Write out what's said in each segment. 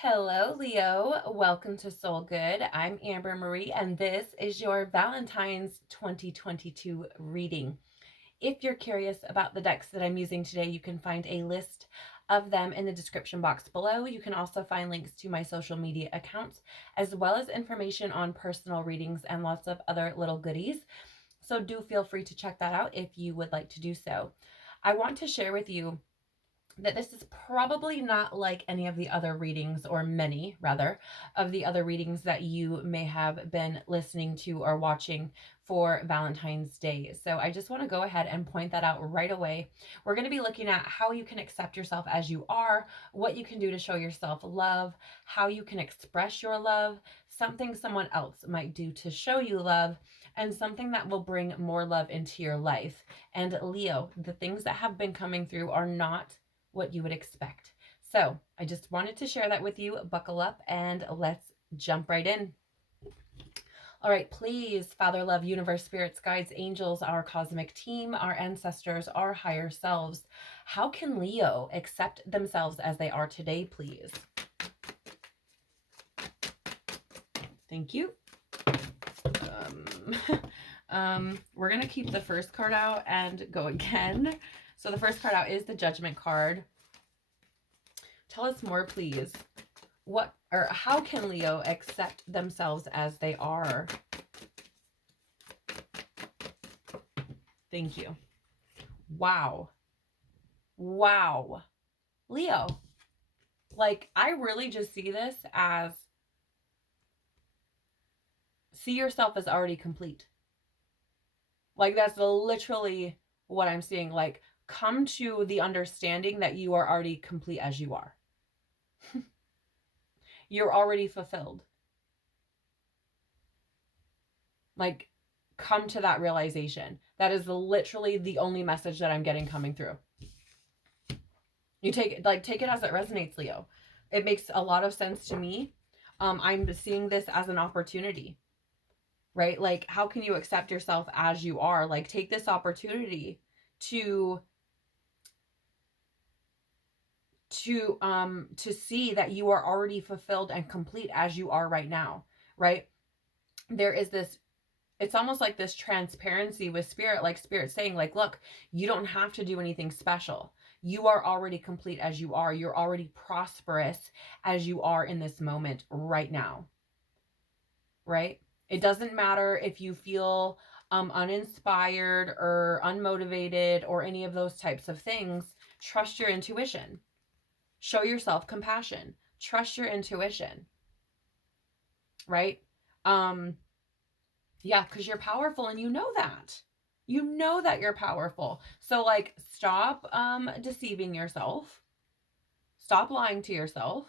Hello, Leo. Welcome to Soul Good. I'm Amber Marie, and this is your Valentine's 2022 reading. If you're curious about the decks that I'm using today, you can find a list of them in the description box below. You can also find links to my social media accounts, as well as information on personal readings and lots of other little goodies. So do feel free to check that out if you would like to do so. I want to share with you that this is probably not like any of the other readings, or many rather, of the other readings that you may have been listening to or watching for Valentine's Day. So I just want to go ahead and point that out right away. We're going to be looking at how you can accept yourself as you are, what you can do to show yourself love, how you can express your love, something someone else might do to show you love, and something that will bring more love into your life. And Leo, the things that have been coming through are not what you would expect. So I just wanted to share that with you. Buckle up and let's jump right in. All right, please, Father, love, universe, spirits, guides, angels, our cosmic team, our ancestors, our higher selves. How can Leo accept themselves as they are today, please? Thank you. We're going to keep the first card out and go again. So the first card out is the Judgment card. Tell us more, please. What or how can Leo accept themselves as they are? Thank you. Wow. Wow. Leo, like, I really just see this as see yourself as already complete. Like, that's literally what I'm seeing. Like, come to the understanding that you are already complete as you are. You're already fulfilled. Like, come to that realization. That is literally the only message that I'm getting coming through. You take it as it resonates, Leo. It makes a lot of sense to me. I'm seeing this as an opportunity, right? Like, how can you accept yourself as you are? Like, take this opportunity to see that you are already fulfilled and complete as you are right now, right? There is this, it's almost like this transparency with spirit, like spirit saying, like, look, you don't have to do anything special. You are already complete as you are. You're already prosperous as you are in this moment right now, right? It doesn't matter if you feel uninspired or unmotivated or any of those types of things. Trust your intuition. Show yourself compassion. Trust your intuition, right? Yeah, because you're powerful and you know that. You know that you're powerful. So, like, stop deceiving yourself. Stop lying to yourself.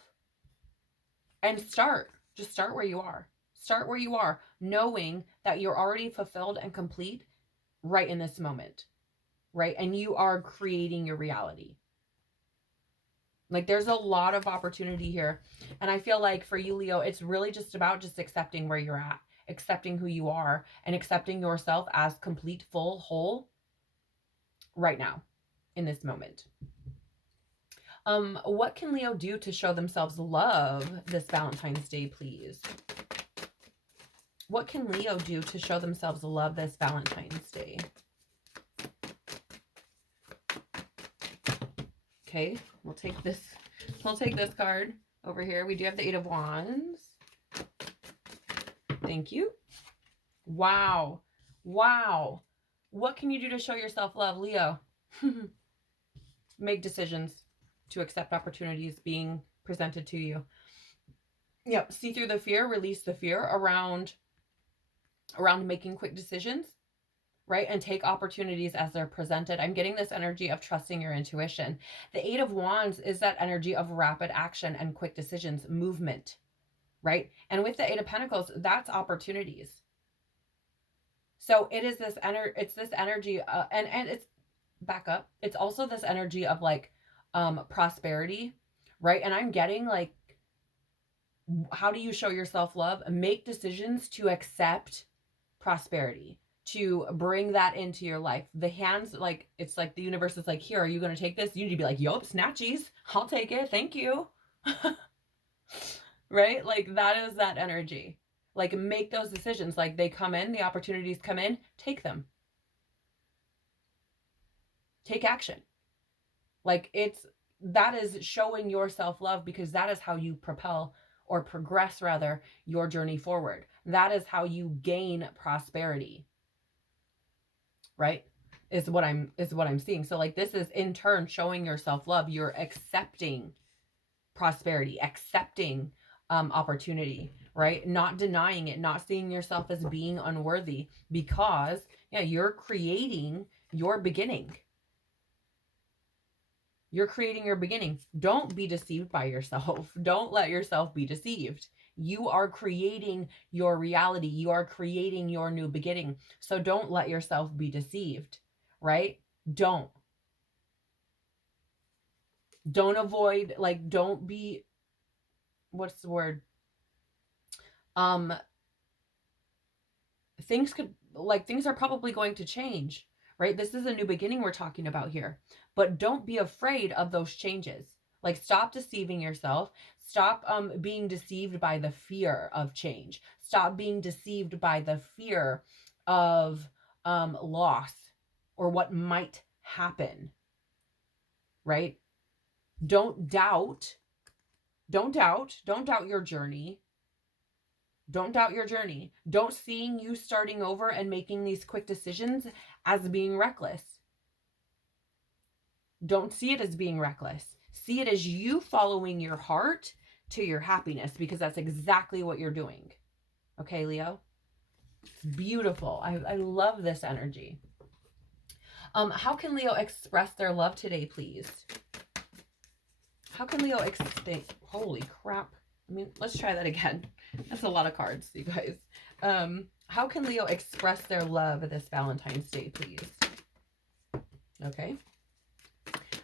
And start. Just start where you are. Start where you are, knowing that you're already fulfilled and complete right in this moment, right? And you are creating your reality. Like, there's a lot of opportunity here. And I feel like for you, Leo, it's really just about just accepting where you're at, accepting who you are, and accepting yourself as complete, full, whole right now in this moment. What can Leo do to show themselves love this Valentine's Day, please? What can Leo do to show themselves love this Valentine's Day? Okay, we'll take this card over here. We do have the Eight of Wands. Thank you. Wow. Wow. What can you do to show yourself love, Leo? Make decisions to accept opportunities being presented to you. Yep. See through the fear, release the fear around making quick decisions, right? And take opportunities as they're presented. I'm getting this energy of trusting your intuition. The Eight of Wands is that energy of rapid action and quick decisions, movement, right? And with the Eight of Pentacles, that's opportunities. So it is this energy, and it's back up. It's also this energy of like prosperity, right? And I'm getting like, how do you show yourself love? Make decisions to accept prosperity, to bring that into your life. The hands, like, it's like the universe is like, here, are you going to take this? You need to be like, yup, snatchies. I'll take it. Thank you. right? Like that is that energy. Like make those decisions. Like they come in, the opportunities come in, take them. Take action. Like that is showing your self-love, because that is how you propel or progress rather your journey forward. That is how you gain prosperity. Right? Is what I'm seeing. So like this is in turn showing your self-love. You're accepting prosperity, accepting opportunity, right? Not denying it, not seeing yourself as being unworthy, because yeah, you're creating your beginning. You're creating your beginning. Don't be deceived by yourself. Don't let yourself be deceived. You are creating your reality. You are creating your new beginning. So don't let yourself be deceived, right? Don't avoid, like, don't be, what's the word? Things are probably going to change, right? This is a new beginning we're talking about here, but don't be afraid of those changes. Like, stop deceiving yourself. Stop being deceived by the fear of change. Stop being deceived by the fear of loss or what might happen, right? Don't doubt your journey. Don't doubt your journey. Don't seeing you starting over and making these quick decisions as being reckless. Don't see it as being reckless. See it as you following your heart to your happiness, because that's exactly what you're doing. Okay, Leo? Beautiful. I love this energy. How can Leo express their love today, please? How can Leo holy crap. I mean, let's try that again. That's a lot of cards, you guys. How can Leo express their love this Valentine's Day, please? Okay.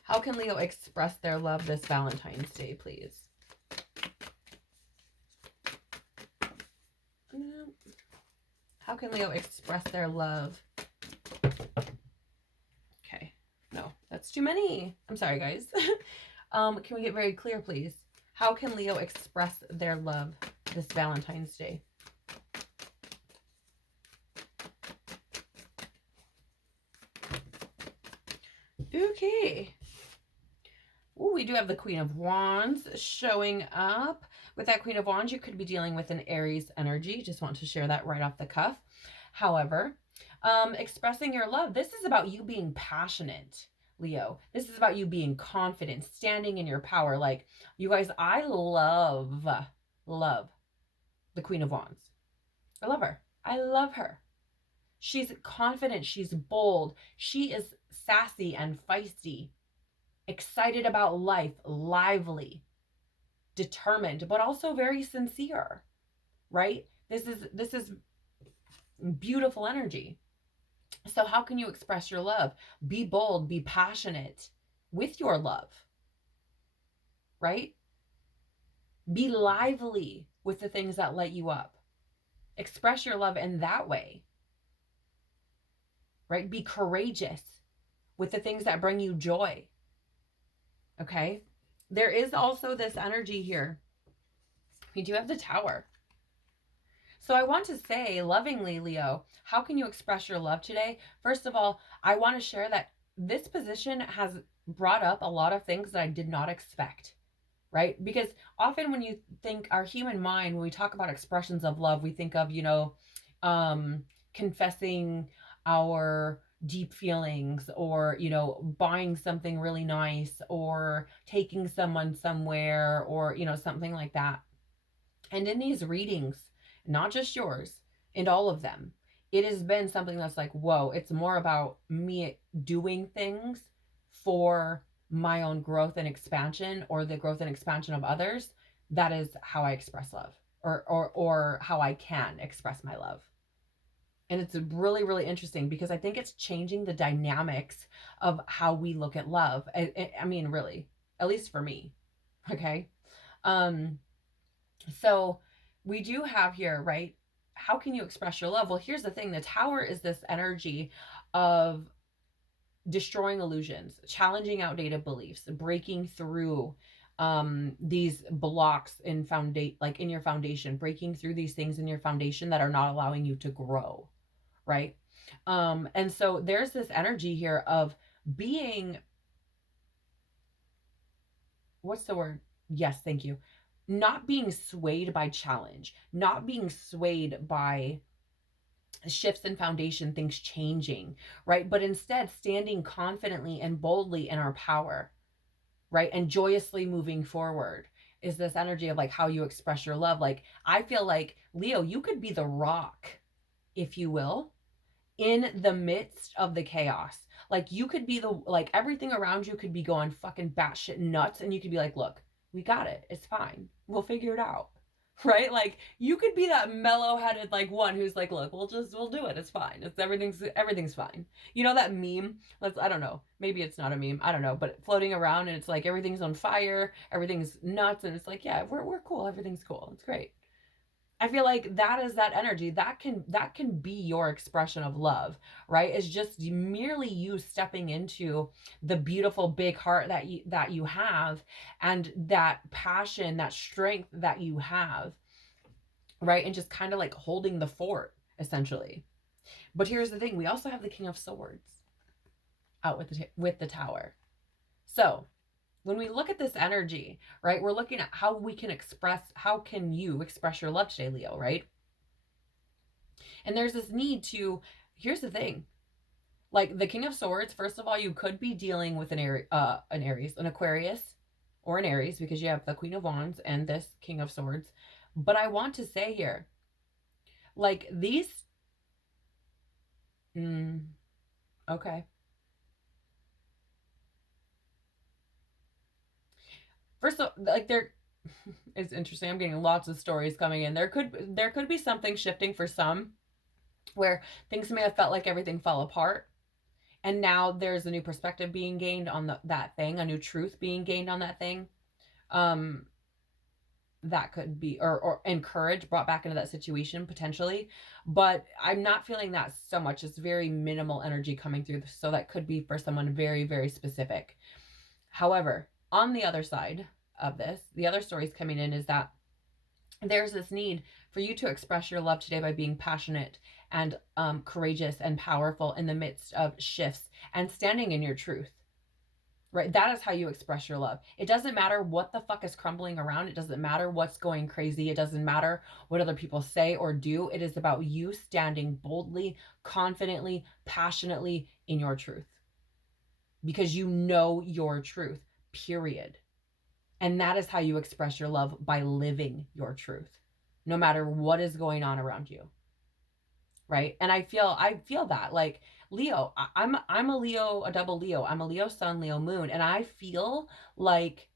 How can Leo express their love this Valentine's Day, please? How can Leo express their love? Okay. No, that's too many. I'm sorry, guys. Can we get very clear, please? How can Leo express their love this Valentine's Day? Okay. Ooh, we do have the Queen of Wands showing up. With that Queen of Wands, you could be dealing with an Aries energy. Just want to share that right off the cuff. However, expressing your love, this is about you being passionate, Leo. This is about you being confident, standing in your power. Like, you guys, I love the Queen of Wands. I love her. I love her. She's confident. She's bold. She is sassy and feisty, excited about life, lively, determined, but also very sincere, right? This is beautiful energy. So how can you express your love? Be bold, be passionate with your love, right? Be lively with the things that light you up. Express your love in that way, right? Be courageous with the things that bring you joy. Okay? There is also this energy here. You do have the Tower. So I want to say lovingly, Leo, how can you express your love today? First of all, I want to share that this position has brought up a lot of things that I did not expect, right? Because often when you think our human mind, when we talk about expressions of love, we think of, confessing our deep feelings, or, buying something really nice, or taking someone somewhere, or, something like that. And in these readings, not just yours, in all of them, it has been something that's like, whoa, it's more about me doing things for my own growth and expansion, or the growth and expansion of others. That is how I express love, or how I can express my love. And it's really, really interesting, because I think it's changing the dynamics of how we look at love. I mean, really, at least for me. Okay. So we do have here, right? How can you express your love? Well, here's the thing. The Tower is this energy of destroying illusions, challenging outdated beliefs, breaking through these blocks in like in your foundation, breaking through these things in your foundation that are not allowing you to grow, right? And so there's this energy here of being, what's the word? Yes, thank you. Not being swayed by challenge, not being swayed by shifts in foundation, things changing, right? But instead standing confidently and boldly in our power, right? And joyously moving forward is this energy of like how you express your love. Like, I feel like, Leo, you could be the rock, if you will, in the midst of the chaos. Like, you could be like, everything around you could be going fucking batshit nuts, and you could be like, look, we got it. It's fine. We'll figure it out. Right? Like, you could be that mellow-headed like one who's like, look, we'll do it. It's fine. Everything's fine. You know that meme? I don't know. Maybe it's not a meme. I don't know. But floating around, and it's like everything's on fire, everything's nuts, and it's like, yeah, we're cool. Everything's cool. It's great. I feel like that is that energy that can be your expression of love, right? It's just merely you stepping into the beautiful big heart that you have, and that passion, that strength that you have, right? And just kind of like holding the fort, essentially. But here's the thing, we also have the King of Swords out with the Tower. So when we look at this energy, right, we're looking at how can you express your love today, Leo, right? And there's this need to, here's the thing, like the King of Swords, first of all, you could be dealing with an Aries, an Aquarius, or an Aries, because you have the Queen of Wands and this King of Swords. But I want to say here, like these, okay. First of all, like it's interesting. I'm getting lots of stories coming in. There could be something shifting for some, where things may have felt like everything fell apart, and now there's a new perspective being gained on that thing, a new truth being gained on that thing. That could be, or encourage brought back into that situation potentially, but I'm not feeling that so much. It's very minimal energy coming through, so that could be for someone very, very specific. However, on the other side of this, the other stories coming in is that there's this need for you to express your love today by being passionate and courageous and powerful in the midst of shifts and standing in your truth. Right? That is how you express your love. It doesn't matter what the fuck is crumbling around. It doesn't matter what's going crazy. It doesn't matter what other people say or do. It is about you standing boldly, confidently, passionately in your truth. Because you know your truth, period. And that is how you express your love, by living your truth, no matter what is going on around you. Right? And I feel that, like, Leo, I'm a Leo, a double Leo. I'm a Leo sun, Leo moon, and I feel like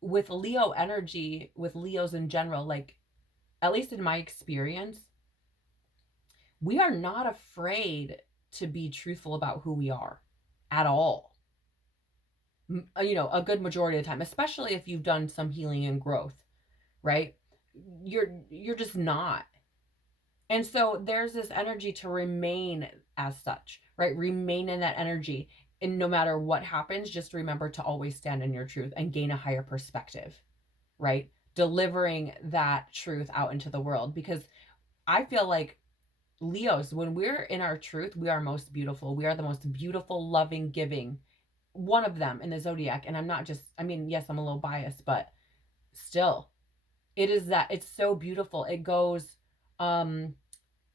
with Leo energy, with Leos in general, like, at least in my experience, we are not afraid to be truthful about who we are at all. You know, a good majority of the time, especially if you've done some healing and growth, right? You're just not. And so there's this energy to remain as such, right? Remain in that energy. And no matter what happens, just remember to always stand in your truth and gain a higher perspective, right? Delivering that truth out into the world. Because I feel like Leos, when we're in our truth, we are most beautiful. We are the most beautiful, loving, giving one of them in the Zodiac. And I'm not just, I mean, yes, I'm a little biased, but still, it is that it's so beautiful. It goes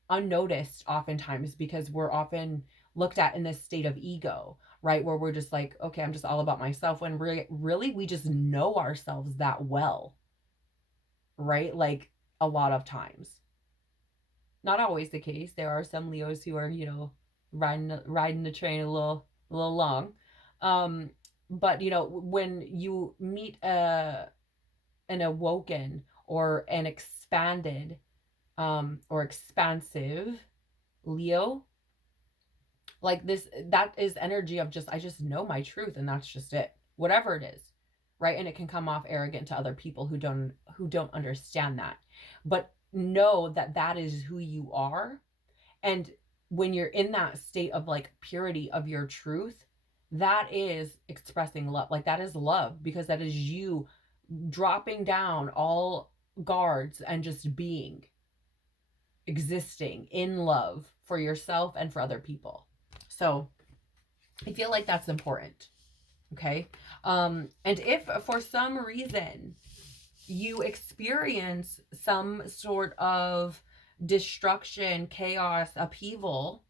unnoticed oftentimes, because we're often looked at in this state of ego, right? Where we're just like, okay, I'm just all about myself, when really we just know ourselves that well, right? Like, a lot of times. Not always the case. There are some Leos who are, you know, riding the train a little long. But you know, when you meet an awoken or an expanded or expansive Leo, like this, that is energy of just, I just know my truth, and that's just it, whatever it is, right? And it can come off arrogant to other people who don't understand that, but know that that is who you are. And when you're in that state of like purity of your truth, that is expressing love. Like, that is love, because that is you dropping down all guards and just being, existing in love for yourself and for other people. So I feel like that's important. Okay. And if for some reason you experience some sort of destruction, chaos, upheaval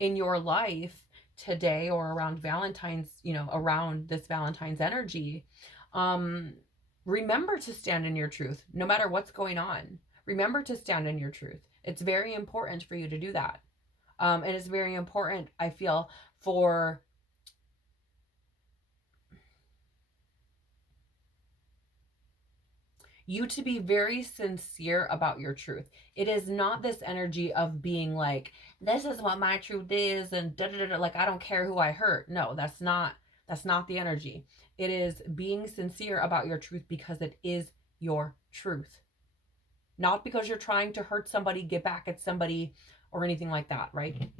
in your life today or around Valentine's, around this Valentine's energy, remember to stand in your truth no matter what's going on. Remember to stand in your truth. It's very important for you to do that. And it's very important, I feel, for you to be very sincere about your truth. It is not this energy of being like, this is what my truth is, and da da da, like I don't care who I hurt. No, that's not the energy. It is being sincere about your truth because it is your truth. Not because you're trying to hurt somebody, get back at somebody, or anything like that, right?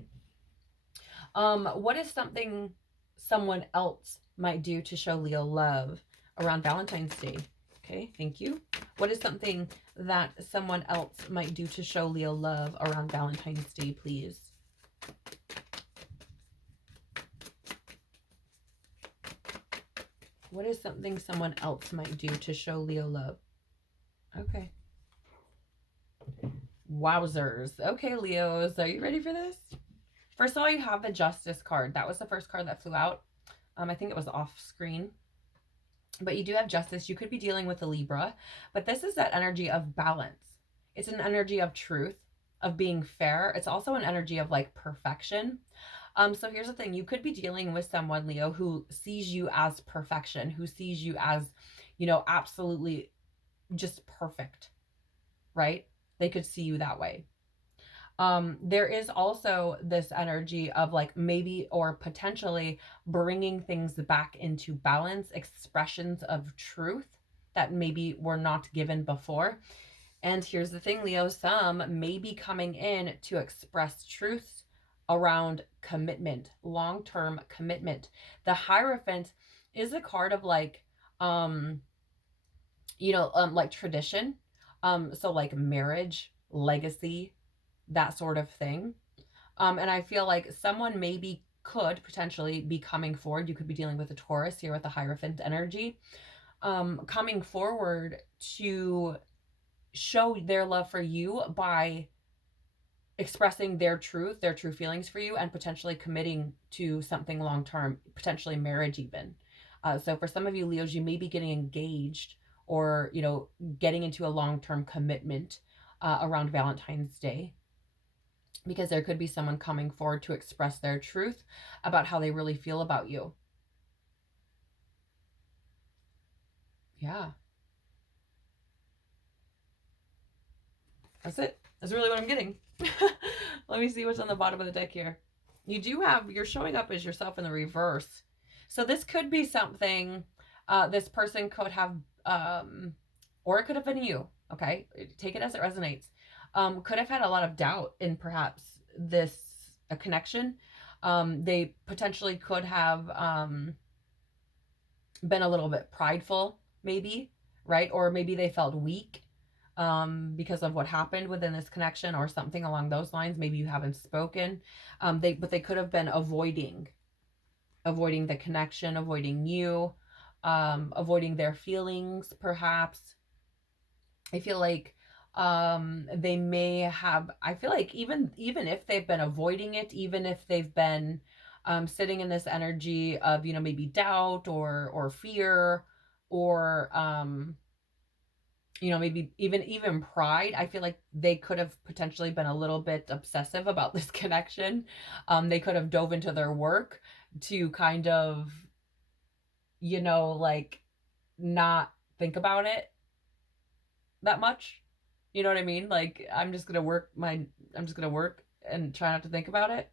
What is something someone else might do to show Leo love around Valentine's Day? Okay, thank you. What is something that someone else might do to show Leo love around Valentine's Day, please? What is something someone else might do to show Leo love? Okay. Wowzers. Okay, Leos, are you ready for this? First of all, you have the Justice card. That was the first card that flew out. I think it was off screen. But you do have Justice. You could be dealing with a Libra. But this is that energy of balance. It's an energy of truth, of being fair. It's also an energy of like perfection. So here's the thing. You could be dealing with someone, Leo, who sees you as perfection, who sees you as, absolutely just perfect, right? They could see you that way. There is also this energy of like maybe or potentially bringing things back into balance, expressions of truth that maybe were not given before. And here's the thing, Leo, some may be coming in to express truths around commitment, long-term commitment. The Hierophant is a card of like, like tradition. So like marriage, legacy, that sort of thing. And I feel like someone maybe could potentially be coming forward. You could be dealing with a Taurus here with the Hierophant energy, coming forward to show their love for you by expressing their true feelings for you, and potentially committing to something long term, potentially marriage even. So for some of you Leos, you may be getting engaged or getting into a long term commitment around Valentine's Day, because there could be someone coming forward to express their truth about how they really feel about you. Yeah. That's it. That's really what I'm getting. Let me see what's on the bottom of the deck here. You're showing up as yourself in the reverse. So this could be something this person could have, or it could have been you. Okay. Take it as it resonates. Could have had a lot of doubt in perhaps a connection. They potentially could have been a little bit prideful, maybe, right? Or maybe they felt weak because of what happened within this connection or something along those lines. Maybe you haven't spoken. But they could have been avoiding the connection, avoiding you, avoiding their feelings, perhaps. I feel like they may have, I feel like even if they've been avoiding it, even if they've been sitting in this energy of maybe doubt or fear, or maybe even pride, I feel like they could have potentially been a little bit obsessive about this connection. They could have dove into their work to kind of like not think about it that much. You know what I mean? Like, I'm just gonna work and try not to think about it.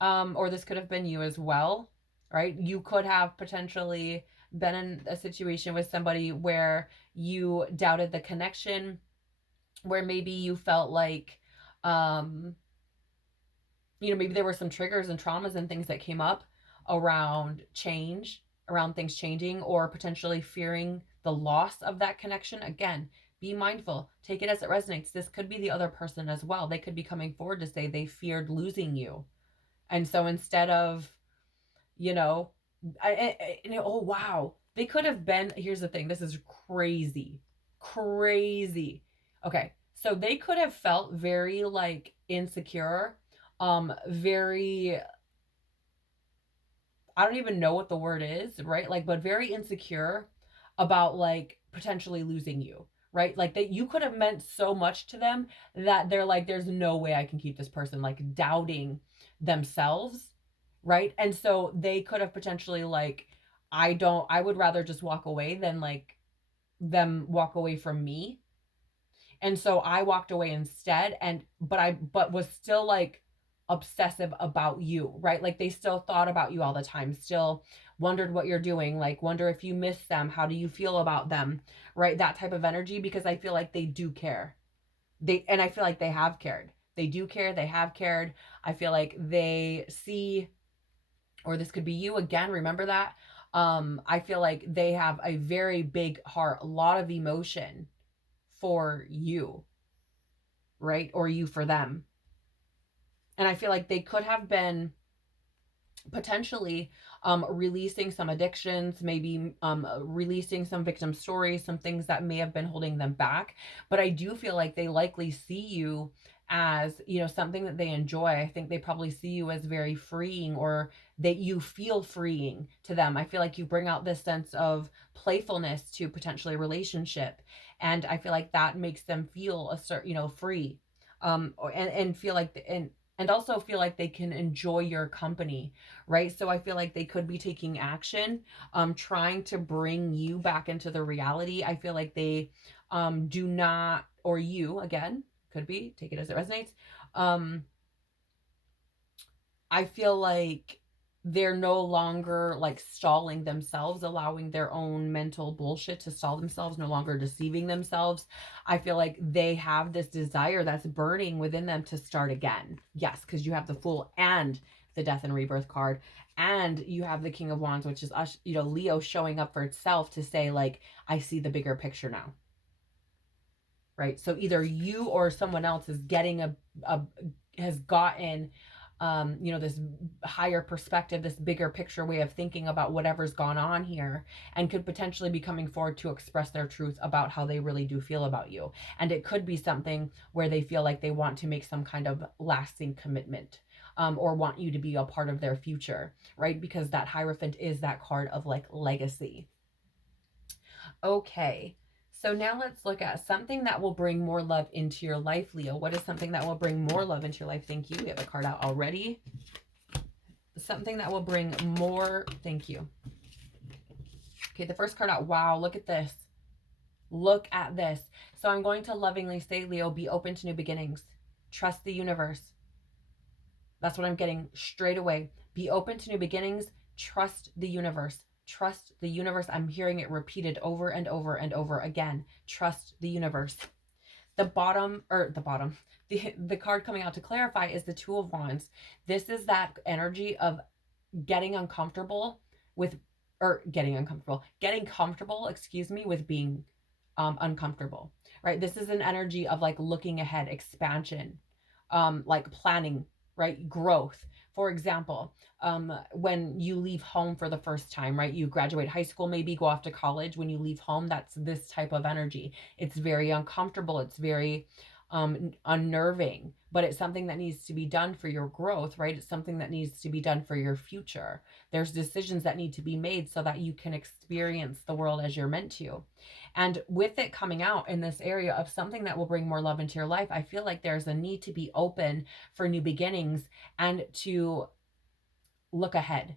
Or this could have been you as well, right? You could have potentially been in a situation with somebody where you doubted the connection, where maybe you felt like, maybe there were some triggers and traumas and things that came up around change, around things changing, or potentially fearing the loss of that connection, again, be mindful, take it as it resonates. This could be the other person as well. They could be coming forward to say they feared losing you. And so instead of, you know, oh, wow, they could have been, here's the thing, this is crazy, crazy. Okay, so they could have felt very like insecure, very, I don't even know what the word is, right? Like, but very insecure about like potentially losing you, right? Like that you could have meant so much to them that they're like, there's no way I can keep this person, like doubting themselves, right? And so they could have potentially like, I would rather just walk away than like them walk away from me. And so I walked away instead, and but was still like obsessive about you, right? Like they still thought about you all the time, still wondered what you're doing, like wonder if you miss them, how do you feel about them, right? That type of energy, because I feel like they do care. And I feel like they have cared. They do care, they have cared. I feel like they see, or this could be you again, remember that. I feel like they have a very big heart, a lot of emotion for you, right? Or you for them. And I feel like they could have been potentially releasing some addictions, maybe releasing some victim stories, some things that may have been holding them back. But I do feel like they likely see you as, you know, something that they enjoy. I think they probably see you as very freeing, or that you feel freeing to them. I feel like you bring out this sense of playfulness to potentially a relationship. And I feel like that makes them feel a certain, you know, free. And feel like, and also feel like they can enjoy your company, right? So I feel like they could be taking action, trying to bring you back into the reality. I feel like they do not, or you, again, could be, take it as it resonates. I feel like they're no longer like stalling themselves, allowing their own mental bullshit to stall themselves, no longer deceiving themselves. I feel like they have this desire that's burning within them to start again. Yes, because you have the Fool and the Death and Rebirth card, and you have the King of Wands, which is us, you know, Leo showing up for itself to say like, I see the bigger picture now. Right? So either you or someone else is getting has gotten you know, this higher perspective, this bigger picture way of thinking about whatever's gone on here, and could potentially be coming forward to express their truth about how they really do feel about you. And it could be something where they feel like they want to make some kind of lasting commitment, or want you to be a part of their future, right? Because that Hierophant is that card of like legacy. Okay. So now let's look at something that will bring more love into your life, Leo. What is something that will bring more love into your life? Thank you. We have a card out already. Something that will bring more, thank you. Okay, the first card out. Wow, look at this. Look at this. So I'm going to lovingly say, Leo, be open to new beginnings. Trust the universe. That's what I'm getting straight away. Be open to new beginnings. Trust the universe. Trust the universe. I'm hearing it repeated over and over and over again. Trust the universe. The card coming out to clarify is the Two of Wands. This is that energy of getting comfortable, excuse me, with being uncomfortable, right? This is an energy of like looking ahead, expansion, like planning, right? Growth. For example, when you leave home for the first time, right? You graduate high school, maybe go off to college. When you leave home, that's this type of energy. It's very uncomfortable. It's very unnerving, but it's something that needs to be done for your growth, right? It's something that needs to be done for your future. There's decisions that need to be made so that you can experience the world as you're meant to. And with it coming out in this area of something that will bring more love into your life, I feel like there's a need to be open for new beginnings and to look ahead,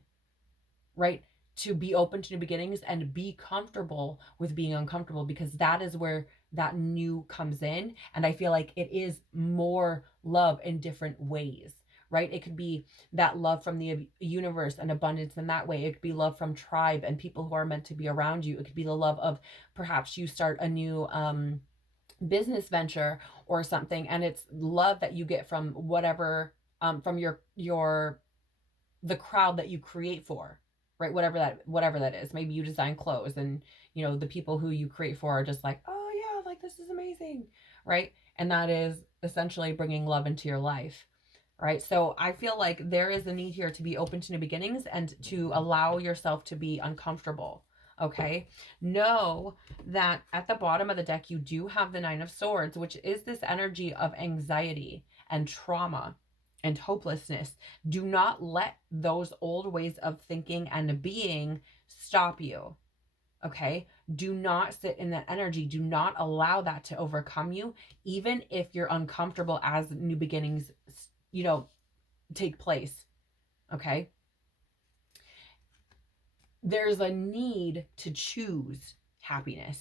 right? To be open to new beginnings and be comfortable with being uncomfortable, because that is where that new comes in. And I feel like it is more love in different ways, right? It could be that love from the universe and abundance in that way. It could be love from tribe and people who are meant to be around you. It could be the love of perhaps you start a new business venture or something, and it's love that you get from whatever, from your the crowd that you create for, right? Whatever that is. Maybe you design clothes and you know, the people who you create for are just like, oh yeah, like this is amazing, right? And that is essentially bringing love into your life, right? So I feel like there is a need here to be open to new beginnings and to allow yourself to be uncomfortable. Okay. Know that at the bottom of the deck, you do have the Nine of Swords, which is this energy of anxiety and trauma and hopelessness. Do not let those old ways of thinking and being stop you. Okay. Do not sit in that energy. Do not allow that to overcome you, even if you're uncomfortable as new beginnings, you know, take place. Okay. There's a need to choose happiness.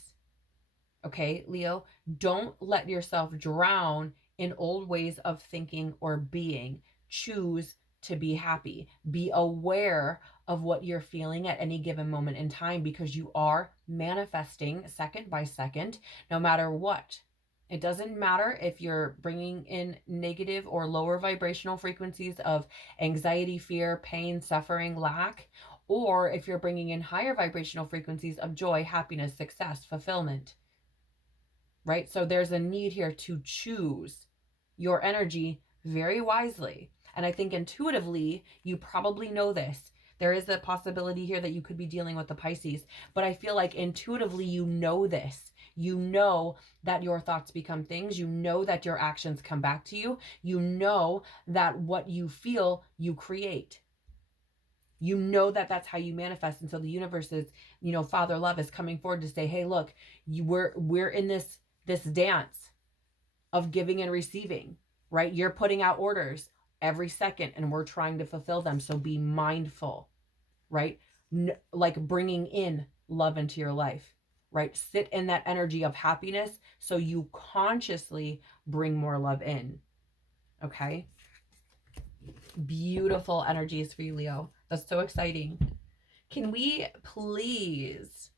Okay, Leo, don't let yourself drown in old ways of thinking or being. Choose to be happy. Be aware of what you're feeling at any given moment in time, because you are manifesting second by second, no matter what. It doesn't matter if you're bringing in negative or lower vibrational frequencies of anxiety, fear, pain, suffering, lack, or if you're bringing in higher vibrational frequencies of joy, happiness, success, fulfillment. Right? So there's a need here to choose your energy very wisely. And I think intuitively, you probably know this. There is a possibility here that you could be dealing with the Pisces, but I feel like intuitively you know this. You know that your thoughts become things. You know that your actions come back to you. You know that what you feel, you create. You know that that's how you manifest. And so the universe is, you know, Father Love is coming forward to say, hey, look, we're in this dance of giving and receiving, right? You're putting out orders every second and we're trying to fulfill them. So be mindful, right? Like bringing in love into your life, right? Sit in that energy of happiness so you consciously bring more love in. Okay. Beautiful energies for you, Leo. That's so exciting. Can we please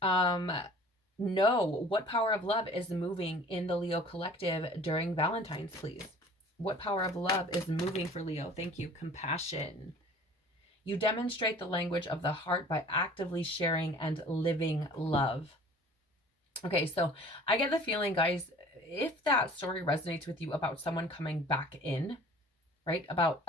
know what power of love is moving in the Leo collective during Valentine's, please? What power of love is moving for Leo? Thank you. Compassion. You demonstrate the language of the heart by actively sharing and living love. Okay, so I get the feeling, guys, if that story resonates with you about someone coming back in, right? About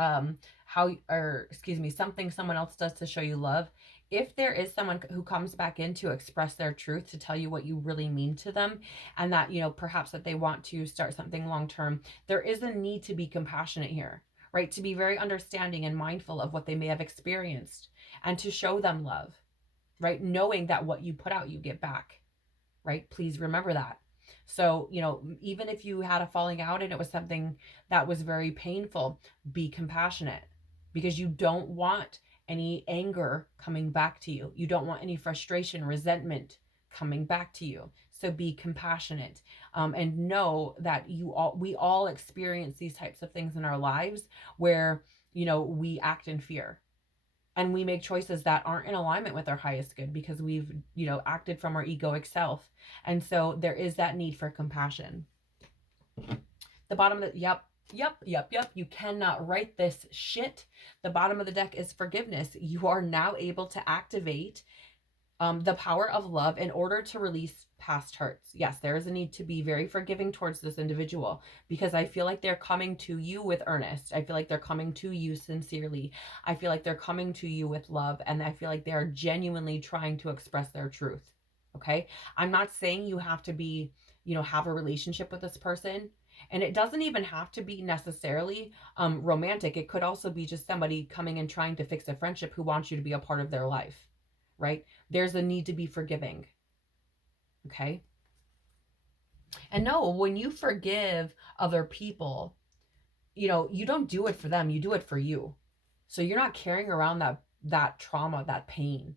something someone else does to show you love. If there is someone who comes back in to express their truth, to tell you what you really mean to them, and that, you know, perhaps that they want to start something long term, there is a need to be compassionate here, right? To be very understanding and mindful of what they may have experienced and to show them love, right? Knowing that what you put out, you get back, right? Please remember that. So, you know, even if you had a falling out and it was something that was very painful, be compassionate, because you don't want any anger coming back to you. You don't want any frustration, resentment coming back to you. So be compassionate, and know that we all experience these types of things in our lives where, you know, we act in fear. And we make choices that aren't in alignment with our highest good because we've, you know, acted from our egoic self. And so there is that need for compassion. The bottom of the, yep. You cannot write this shit. The bottom of the deck is forgiveness. You are now able to activate the power of love in order to release past hurts. Yes, there is a need to be very forgiving towards this individual, because I feel like they're coming to you with earnest. I feel like they're coming to you sincerely. I feel like they're coming to you with love, and I feel like they're genuinely trying to express their truth. Okay. I'm not saying you have to be, you know, have a relationship with this person. And it doesn't even have to be necessarily romantic. It could also be just somebody coming and trying to fix a friendship who wants you to be a part of their life, right? There's a need to be forgiving. Okay. And no, when you forgive other people, you know, you don't do it for them, you do it for you. So you're not carrying around that trauma, that pain,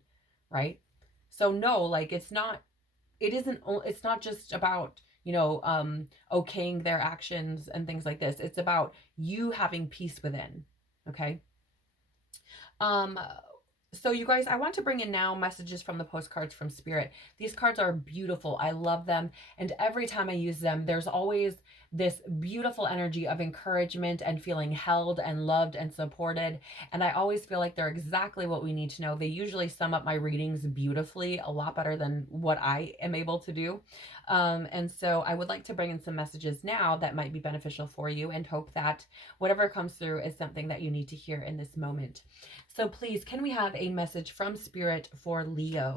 right? So no, like it's not just about, you know, okaying their actions and things like this. It's about you having peace within. Okay. So you guys, I want to bring in now messages from the postcards from Spirit. These cards are beautiful. I love them. And every time I use them, there's always this beautiful energy of encouragement and feeling held and loved and supported. And I always feel like they're exactly what we need to know. They usually sum up my readings beautifully, a lot better than what I am able to do. And so I would like to bring in some messages now that might be beneficial for you, and hope that whatever comes through is something that you need to hear in this moment. So please, can we have a message from Spirit for Leo?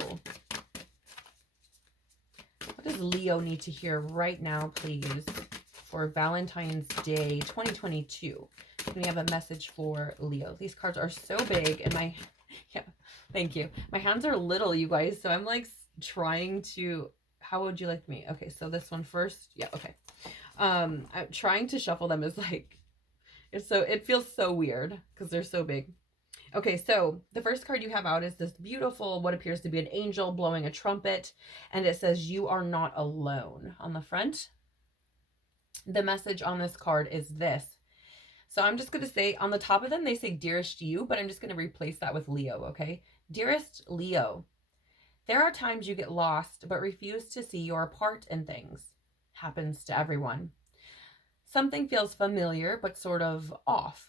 What does Leo need to hear right now, please, for Valentine's Day 2022? Can we have a message for Leo? These cards are so big, and yeah, thank you. My hands are little, you guys, so I'm like trying to, how would you like me? Okay, so this one first. Yeah, okay. I'm trying to shuffle them is like, it feels so weird because they're so big. Okay, so the first card you have out is this beautiful, what appears to be an angel blowing a trumpet, and it says, "You are not alone" on the front. The message on this card is this. So I'm just going to say, on the top of them, they say "Dearest you," but I'm just going to replace that with Leo, okay? Dearest Leo, there are times you get lost, but refuse to see your part in things. Happens to everyone. Something feels familiar, but sort of off.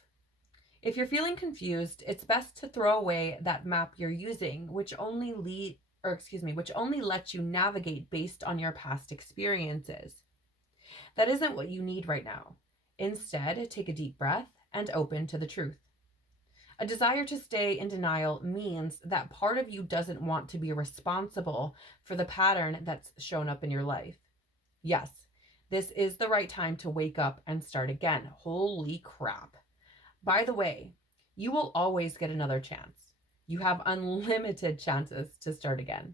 If you're feeling confused, it's best to throw away that map you're using, which only lets you navigate based on your past experiences. That isn't what you need right now. Instead, take a deep breath and open to the truth. A desire to stay in denial means that part of you doesn't want to be responsible for the pattern that's shown up in your life. Yes, this is the right time to wake up and start again. Holy crap. By the way, you will always get another chance. You have unlimited chances to start again.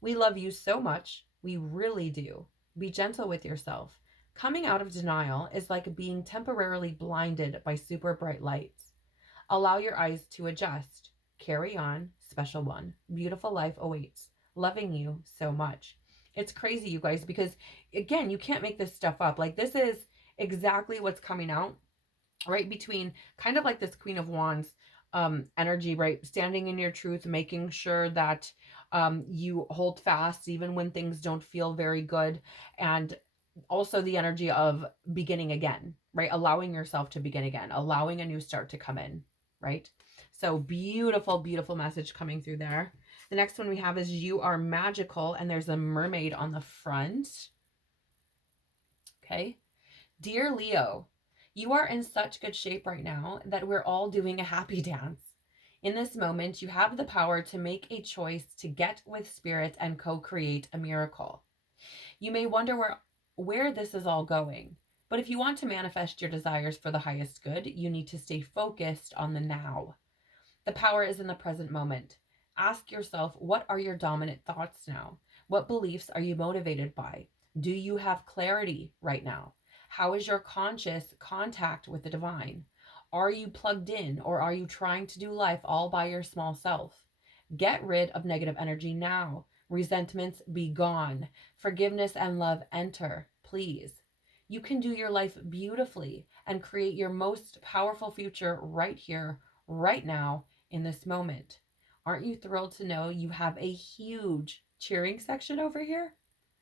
We love you so much. We really do. Be gentle with yourself. Coming out of denial is like being temporarily blinded by super bright lights. Allow your eyes to adjust. Carry on, special one. Beautiful life awaits. Loving you so much. It's crazy, you guys, because again, you can't make this stuff up. Like, this is exactly what's coming out right between kind of like this Queen of Wands energy, right? Standing in your truth, making sure that you hold fast even when things don't feel very good. And also the energy of beginning again, right? Allowing yourself to begin again, allowing a new start to come in, right? So beautiful, beautiful message coming through there. The next one we have is "You are magical," and there's a mermaid on the front. Okay. Dear Leo, you are in such good shape right now that we're all doing a happy dance. In this moment, you have the power to make a choice to get with spirit and co-create a miracle. You may wonder where this is all going, but if you want to manifest your desires for the highest good, you need to stay focused on the now. The power is in the present moment. Ask yourself, what are your dominant thoughts now? What beliefs are you motivated by? Do you have clarity right now? How is your conscious contact with the divine? Are you plugged in, or are you trying to do life all by your small self? Get rid of negative energy now. Resentments be gone. Forgiveness and love enter, please. You can do your life beautifully and create your most powerful future right here, right now, in this moment. Aren't you thrilled to know you have a huge cheering section over here?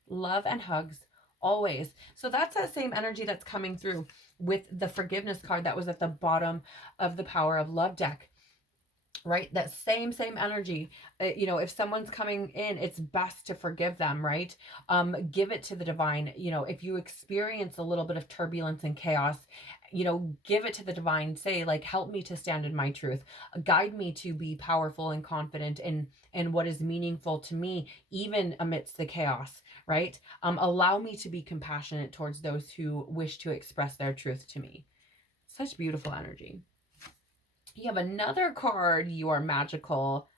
Love and hugs always. So that's that same energy that's coming through with the forgiveness card that was at the bottom of the Power of Love deck, right? That same energy. If someone's coming in, it's best to forgive them, right? Give it to the divine. If you experience a little bit of turbulence and chaos, give it to the divine. Say, like, help me to stand in my truth. Guide me to be powerful and confident in what is meaningful to me, even amidst the chaos, right? Allow me to be compassionate towards those who wish to express their truth to me. Such beautiful energy. You have another card, "You are magical,"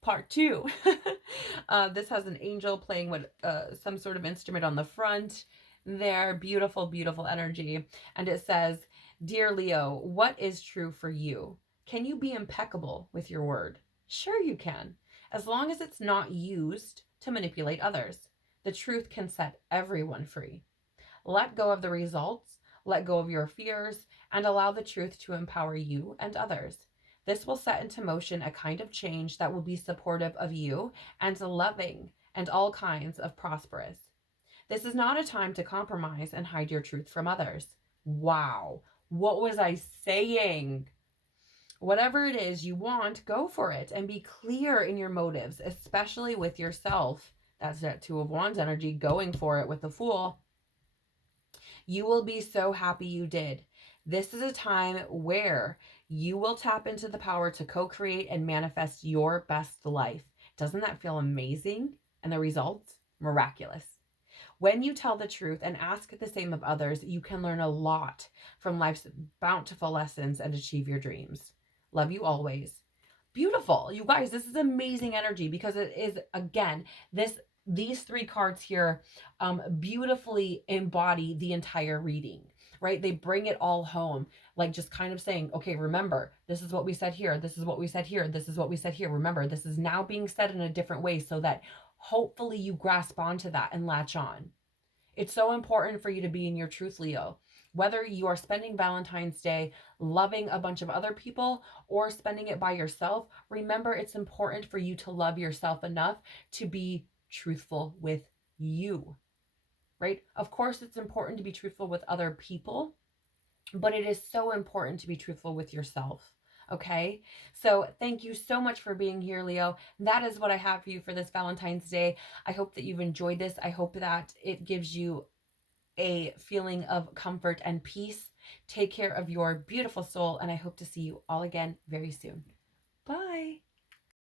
part 2. This has an angel playing with some sort of instrument on the front there. Beautiful, beautiful energy. And it says, "Dear Leo, what is true for you? Can you be impeccable with your word?" Sure you can, as long as it's not used to manipulate others. The truth can set everyone free. Let go of the results, let go of your fears, and allow the truth to empower you and others. This will set into motion a kind of change that will be supportive of you and loving and all kinds of prosperous. This is not a time to compromise and hide your truth from others. Wow. What was I saying? Whatever it is you want, go for it and be clear in your motives, especially with yourself. That's that Two of Wands energy, going for it with the Fool. You will be so happy you did. This is a time where you will tap into the power to co-create and manifest your best life. Doesn't that feel amazing? And the results? Miraculous. When you tell the truth and ask the same of others, you can learn a lot from life's bountiful lessons and achieve your dreams. Love you always. Beautiful. You guys, this is amazing energy because it is, again, these three cards here beautifully embody the entire reading, right? They bring it all home, like just kind of saying, okay, remember, this is what we said here. This is what we said here. This is what we said here. Remember, this is now being said in a different way so that hopefully you grasp onto that and latch on. It's so important for you to be in your truth, Leo. Whether you are spending Valentine's Day loving a bunch of other people or spending it by yourself, remember it's important for you to love yourself enough to be truthful with you, right? Of course, it's important to be truthful with other people, but it is so important to be truthful with yourself. Okay, so thank you so much for being here, Leo. That is what I have for you for this Valentine's Day. I hope that you've enjoyed this. I hope that it gives you a feeling of comfort and peace. Take care of your beautiful soul, and I hope to see you all again very soon.